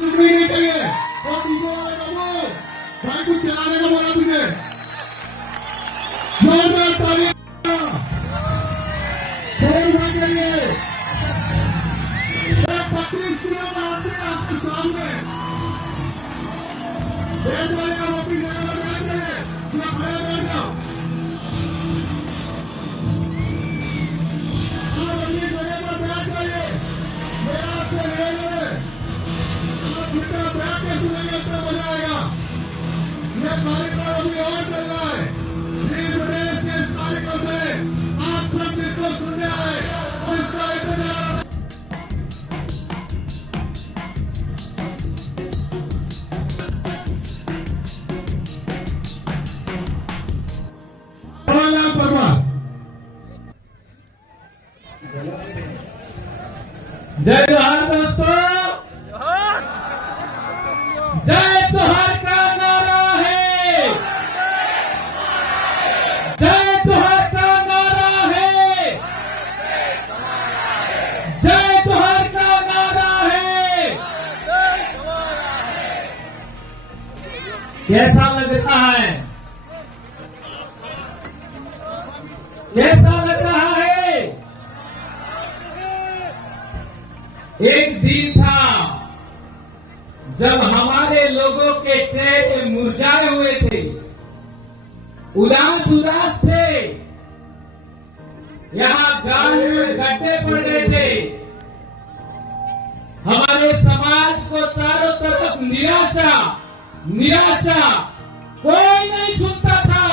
कुछ भी नहीं चाहिए। और डीजे वाले बाबू भाई कुछ चलाने का बोला तुझे, जोरदार तालियां भाई के लिए। 25 किलो का आदमी आपके सामने देश वाले आप अपनी जगह पर बैठ जाइए, पूरा खड़ा बैठ जाओ। आप अपनी जगह पर बैठ जाइए। मेरा आपसे निवेदन है, आप जितना बैठ के सुनेंगे उतना मजा आएगा। यह कार्यक्रम अभी और चल रहा है। दिल्ली प्रदेश के इस कार्यक्रम में आप सब जिसको सुनने आए और इसका इंतजार जय जोहार दोस्तों, जय जोहार का नारा है, जय जोहार का नारा है, जय जोहार का नारा है। कैसा लग रहा है, कैसा लग रहा है? एक दिन था जब हमारे लोगों के चेहरे मुरझाए हुए थे, उदास उदास थे, यहाँ गाल में गड्ढे पड़ गए थे। हमारे समाज को चारों तरफ निराशा निराशा, कोई नहीं सुनता था।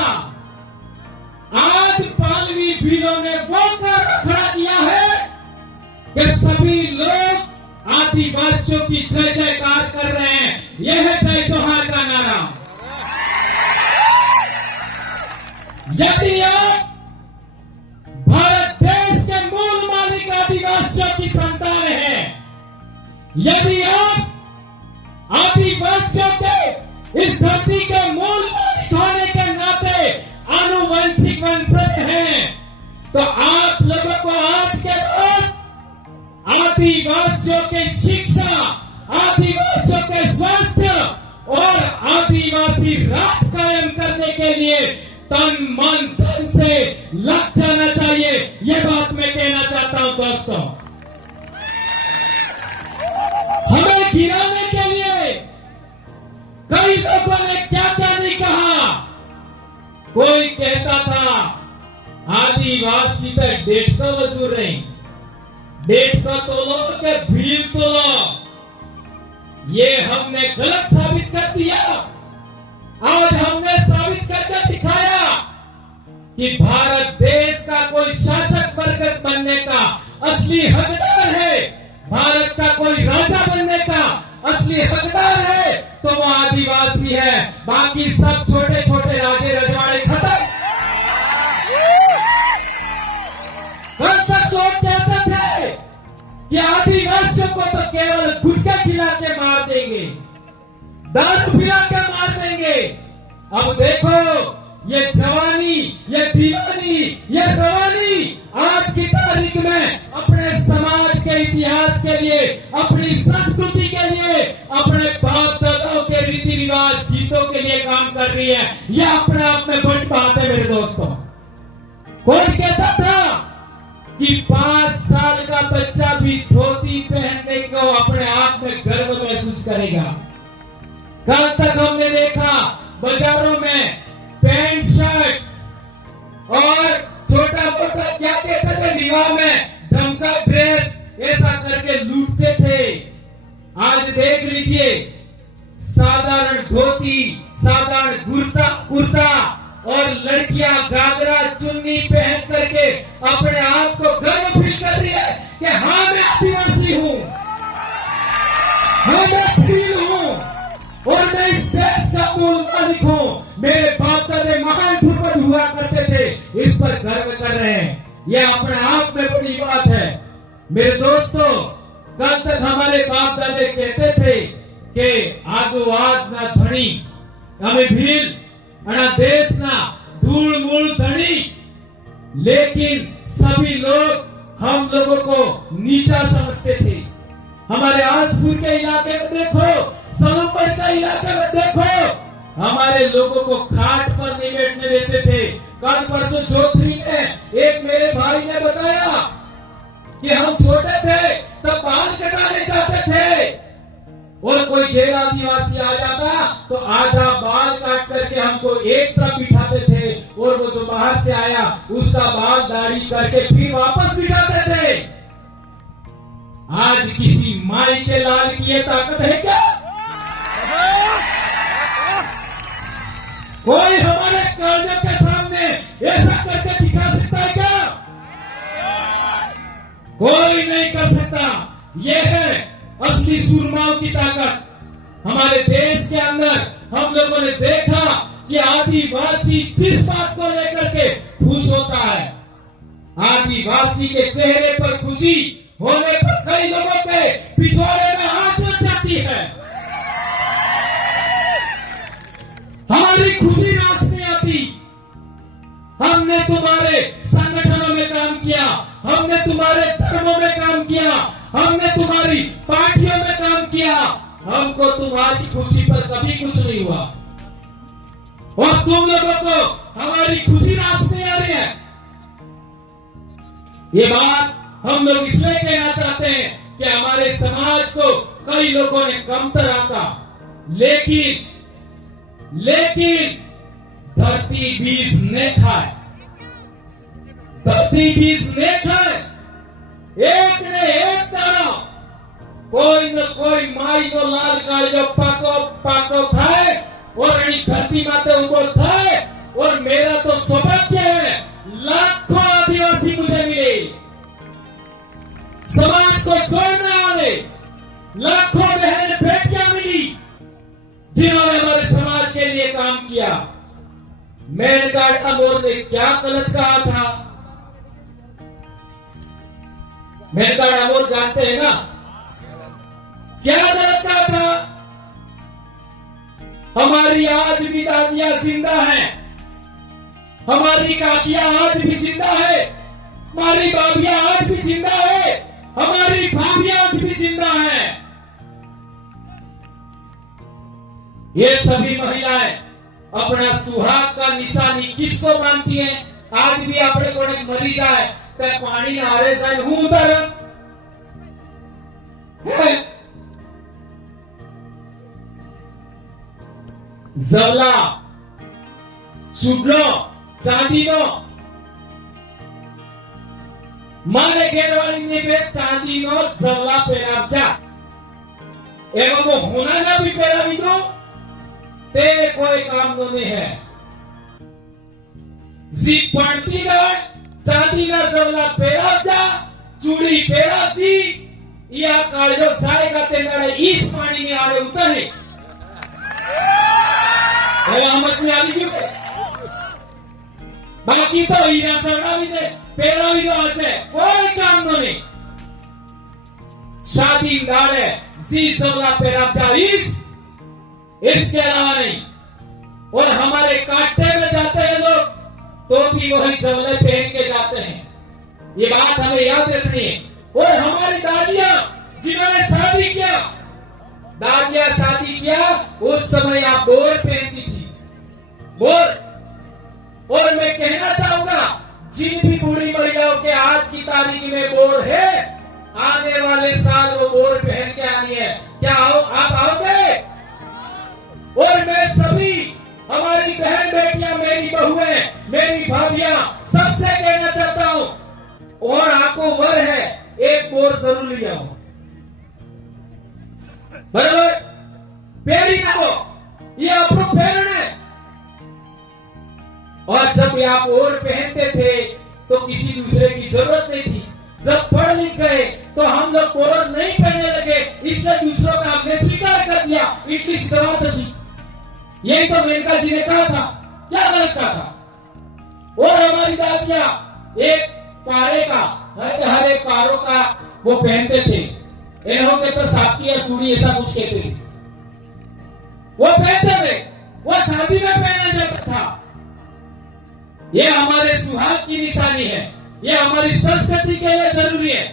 आज पालवी भीलों ने वो कर खड़ा किया है कि सभी लोग आदिवासियों की जय जयकार कर रहे हैं। यह है जय जोहार का नारा। यदि आप भारत देश के मूल मालिक आदिवासियों की संतान हैं, यदि आप आदिवासियों के इस धरती के मूल मालिक होने के नाते आनुवंशिक वंशज हैं, तो आप लोगों को आज के रोज आदिवासियों की शिक्षा, आदिवासियों के स्वास्थ्य और आदिवासी राज कायम करने के लिए तन मन धन से लग जाना चाहिए। ये बात मैं कहना चाहता हूं दोस्तों। हमें गिराने के लिए कई लोगों ने क्या क्या नहीं कहा। कोई कहता था आदिवासी तो 150 वसूल रहे, 150 तोलो के भील तोलो। ये हमने गलत साबित कर दिया। आज हमने साबित करके दिखाया कि भारत देश का कोई शासक वर्ग बनने का असली हकदार है, भारत का कोई राजा बनने का असली हकदार है तो वो आदिवासी है। बाकी सब छोटे छोटे राजे रजवाड़े खत्म। कल तक लोग कहते थे कि आदिवासियों को तो केवल गुटखा खिला के मार देंगे, दारू पिला के मार देंगे। अब देखो ये जवानी, ये दीवानी, ये रवानी आज की तारीख में अपने समाज के इतिहास के लिए, अपनी संस्कृति के लिए, अपने बाप दादाओं के रीति रिवाज गीतों के लिए काम कर रही है। यह अपने आप में बड़ी बात है मेरे दोस्तों। कोई कहता था कि 5 साल का बच्चा भी धोती पहनने को अपने आप में गर्व महसूस करेगा। कल तक हमने देखा बाजारों में पैंट शर्ट और छोटा मोटा क्या कहते थे विवाह में ढमका ड्रेस ऐसा करके लूटते थे। आज देख लीजिए साधारण धोती, साधारण कुर्ता और लड़कियां घाघरा चुन्नी पहन करके अपने आप को गर्व फील कर रही है कि हाँ मैं आदिवासी हूँ, हाँ मैं फील हूँ और मैं इस देश का मूल मालिक हूँ। मेरे बाप दादे महान पूर्वज हुआ करते थे, इस पर गर्व कर रहे हैं। यह अपने आप में बड़ी बात है मेरे दोस्तों। कल तक हमारे बाप दादे कहते थे कि आगुवाद ना धनी हमें भील अना देश ना धूल मूल धनी, लेकिन सभी लोग हम लोगों को नीचा समझते थे। हमारे आसपुर के इलाके में देखो, सलूमपुर के इलाके में देखो, हमारे लोगों को खाट पर नहीं बैठने देते थे। कल परसों जोधरी में एक मेरे भाई ने बताया कि हम छोटे थे तब बाल कटाने जाते थे और कोई गैर आदिवासी आ जाता तो आधा बाल काट करके हमको एक तरफ बिठाते थे और वो जो बाहर से आया उसका बाल दाढ़ी करके फिर वापस बिठाते थे। आज किसी माई के लाल की ये ताकत है क्या? कोई हमारे कर्जों के सामने ऐसा करके दिखा सकता है क्या? कोई नहीं कर सकता। यह है असली सुरमाओं की ताकत। हमारे देश के अंदर हम लोगों ने देखा कि आदिवासी जिस बात को लेकर के खुश होता है, आदिवासी के चेहरे पर खुशी होने पर कई लोगों के पिछवाड़े में आंच लग जाती है। हमारी खुशी रास नहीं आती। हमने तुम्हारे संगठनों में काम किया, हमने तुम्हारे धर्मों में काम किया, हमने तुम्हारी पार्टियों में काम किया, हमको तुम्हारी खुशी पर कभी कुछ नहीं हुआ और तुम लोगों को हमारी खुशी रास नहीं आ रही है। ये बात हम लोग इसलिए कहना चाहते हैं कि हमारे समाज को कई लोगों ने कमतर आंका, लेकिन धरती बीज ने खाए, धरती बीज ने खाए, एक ने एक तारा, कोई न कोई माई नो लाल काळियो पाको थाय और एनी धरती माते उभो थाय। और मेरा तो सौभाग्य है, लाखों आदिवासी मुझे मिले, समाज को जोड़ने वाले लाखों बहन बेटियां मिली जिन्होंने हमारे समाज के लिए काम किया। मेनकाट अमोर ने क्या गलत कहा था? मेनकाट अमोर जानते हैं ना क्या गलत कहा था? हमारी आज भी दादियां जिंदा हैं, हमारी काकियां आज भी जिंदा है, हमारी बाबियां आज भी जिंदा है, हमारी भाभियां आज भी जिंदा है। ये सभी महिलाएं अपना सुहाग का निशानी किसको मानती हैं? आज भी अपने को मरी जाए तो पानी हारे जाए हूं उधर जवला सुडलो चांदीनो मारे घेरवाली ने बे चांदीनो जवला पेरावजा एवं वो होना ना भी पेरावी दो ते कोई काम तो नहीं है। जी पड़ती चांदी का जवला पेरावजा चूड़ी पेरावजी या काळजो जाएगा तेरा इस पानी में आ रहे उतरे समझ में आ रही क्यों? बाकी तो हीरा चढ़ा भी दे पेरा भी तो ऐसे कोई काम तो नहीं। शादी गाड़े जी जवला पेरावजा इसके अलावा नहीं। और हमारे कांटे में जाते हैं लोग तो भी वही जवले पहन के जाते हैं, ये बात हमें याद रखनी है। और हमारी दादियां जिन्होंने शादी किया, दादियां शादी किया उस समय आप बोर पहनती थी, बोर। और मैं कहना चाहूंगा जिन भी बूढ़ी महिलाओं के आज की तारीख में बोर है, आने वाले साल वो बोर पहन के आनी है। क्या आप आओगे? और मैं सभी हमारी बहन बेटियां, मेरी बहुएं, मेरी भाभियां सबसे कहना चाहता हूं, और आपको वर है एक बोर जरूर लिया हो, बराबर? पेरी को ये आपको पहनना है। और जब आप और पहनते थे तो किसी दूसरे की जरूरत नहीं थी। जब पढ़ लिख गए तो हम लोग बोर नहीं पहनने लगे, इससे दूसरों का हमने स्वीकार कर दिया। इटली दबात थी, यही तो मेनका जी ने कहा था, क्या गलत कहा था? और हमारी दादियां एक पारे का, हर एक पारों का वो पहनते थे, इन्हों के तो सापकी या सूड़ी ऐसा कुछ कहते थे, वो पहनते थे, वो शादी में पहना जाता था। ये हमारे सुहाग की निशानी है, ये हमारी संस्कृति के लिए जरूरी है।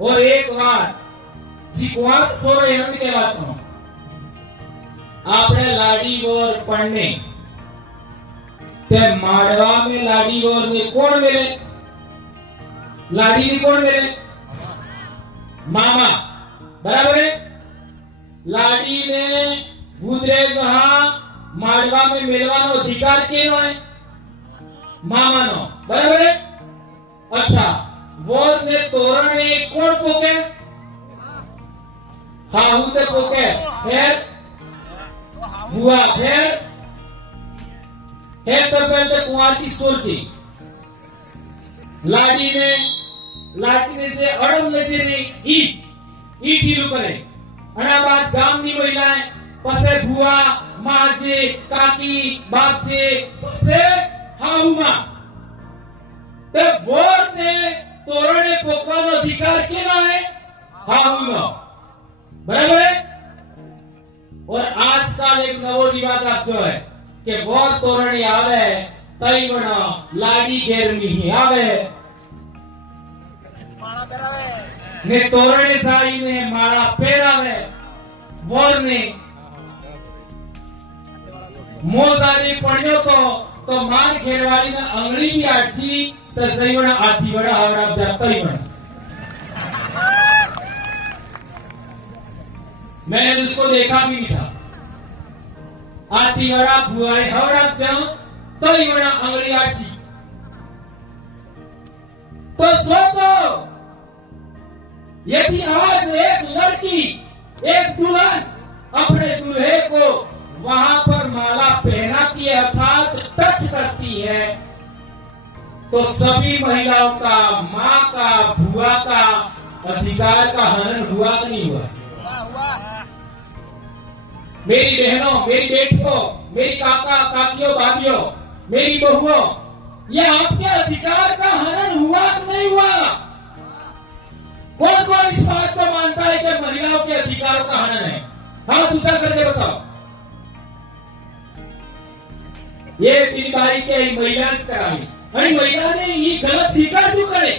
और एक बार જીકવાર સોરો એનંદ કેવા છો આપણે લાડી વોર પણને તે માડવા में લાડી વોર ને કોણ મેલે લાડી ની કોણ મેલે મામા બરાબર है લાડી ને ગુદરેજ હા માડવા में મેળવાનો અધિકાર કેનો है मामा नो बराबर है अच्छा वोर ने तोरण ने कोण पोके हाहू ते पोके फिर बुआ फिर है तो पहले कुंवार की सोरची लाडी ने से अड़म लेजे ने ईट हीरू करे अना बाद गाम नी महिलाएं पसे बुआ माँ जे काकी बाप जे पसे हाहुमा ते वोर ने तोरणे पोकવાનો अधिकार केना है हाहुनो बराबर है और आजकल एक नवो रिवाज जो है कि वोर तोरणे आवे तई वणो लाडी घेरनी ही आवे माळा पेरावे ने तोरणे साड़ी ने माळा पेरावे वोर ने मोजारी पण्यो तो मान घेरवाली ना अंगड़ी की आठी तो सही वड़ा आधी वड़ा हवड़ा जाता ही वड़ा मैंने उसको देखा भी नहीं था आधी वड़ा बुआई हवड़ा जाऊं तो ही वड़ा अंगड़ी आठी तो सोचो यदि आज एक लड़की एक दुल्हन अपने दूल्हे को वहां पर माला पहनाती है अर्थात टच करती है तो सभी महिलाओं का माँ का बुआ का अधिकार का हनन हुआ कि नहीं हुआ मेरी बहनों मेरी बेटियों मेरी काका काकियों भाभियों मेरी बहुओं ये आपके अधिकार का हनन हुआ कि नहीं हुआ कौन कौन इस बात को मानता है कि महिलाओं के अधिकारों का हनन है हाथ ऊंचा करके बताओ ये मेरी बारी के महिला से करावी अरे महिला ने ये गलत अधिकार क्यों करे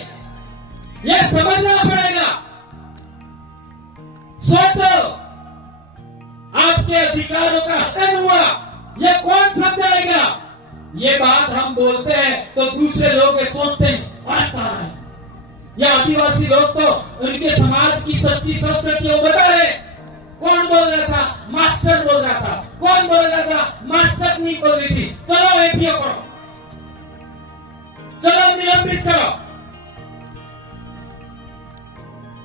ये समझना पड़ेगा सोचो आपके अधिकारों का हनन हुआ ये कौन समझाएगा ये बात हम बोलते हैं तो दूसरे लोग सोचते हैं ये आदिवासी लोग तो उनके समाज की सच्ची संस्कृति को बता रहे कौन बोल रहा था मास्टर बोल रहा था कौन बोल रहा था मास्टर नहीं बोल रही थी चलो एपीओ करो चलो निलंबित करो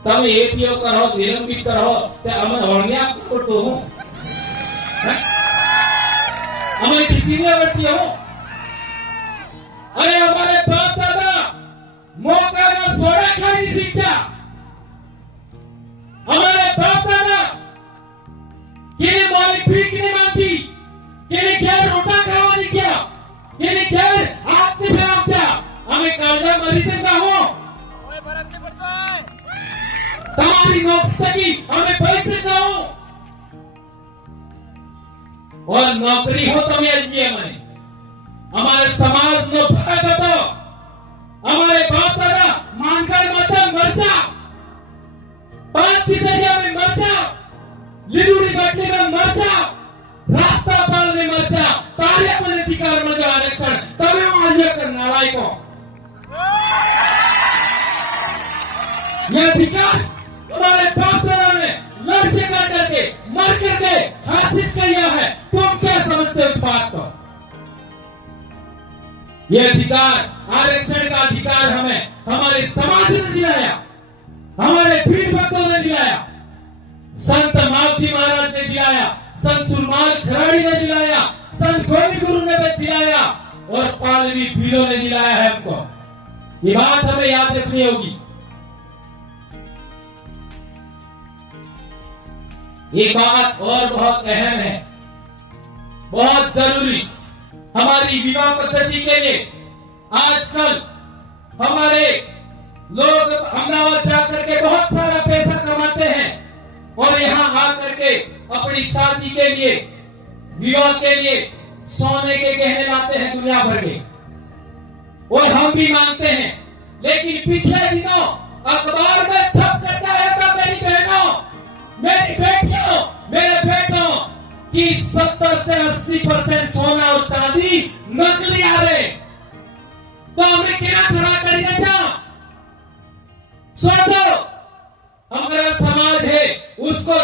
तब एपीओ करो निलंबित करो ते अमन वणने आपको तो हूं हमारी खेती में बढ़ती हो अरे हमारे बाप दादा मौका ना सोडा खानी सीखा हमारे बाप दादा केने मारी भीख नहीं मांगती केने क्या रोटा खावानी क्या केने क्या हाथ नहीं फैलावता हमें कर्जा मरी से का हो ओए फरक नहीं पड़ता है तुम्हारी नौकरी हमें पैसे ना हो और नौकरी हो तो मिल जाए हमें हमारे समाज नो भरत હતો हमारे बाप दादा मानकर मत मरचा 5 चितरिया में मरचा लिडूरी बाटली में मरचा रास्ता पाल में मरचा तारे अपने अधिकार में जो आरक्षण तभी मान्य करना लायको ये अधिकार हमारे बाप दादा ने लड़ करके मर करके हासिल किया है तुम क्या समझते हो इस बात को ये अधिकार आरक्षण का अधिकार हमें हमारे समाज ने दिलाया हमारे पीर भक्तों ने दिलाया संत मावजी महाराज ने दिलाया संत सुरमाल खराड़ी ने दिलाया संत गोविंद गुरु ने दिलाया और पालवी भीलों ने दिलाया है हमको ये बात हमें याद रखनी होगी ये बात और बहुत अहम है बहुत जरूरी हमारी विवाह पद्धति के लिए आजकल हमारे लोग अहमदाबाद जाकर के बहुत सारा पैसा कमाते हैं और यहाँ आकर के अपनी शादी के लिए विवाह के लिए सोने के गहने लाते हैं दुनिया भर के और हम भी मांगते हैं लेकिन पिछले दिनों अखबार में छप करता है मेरी बहनों मेरी बेटियों, मेरे बेटों की 70 से 80% सोना और चांदी नकली आ रहे, तो हमें क्या खड़ा करिए? सोचो, हमारा समाज है उसको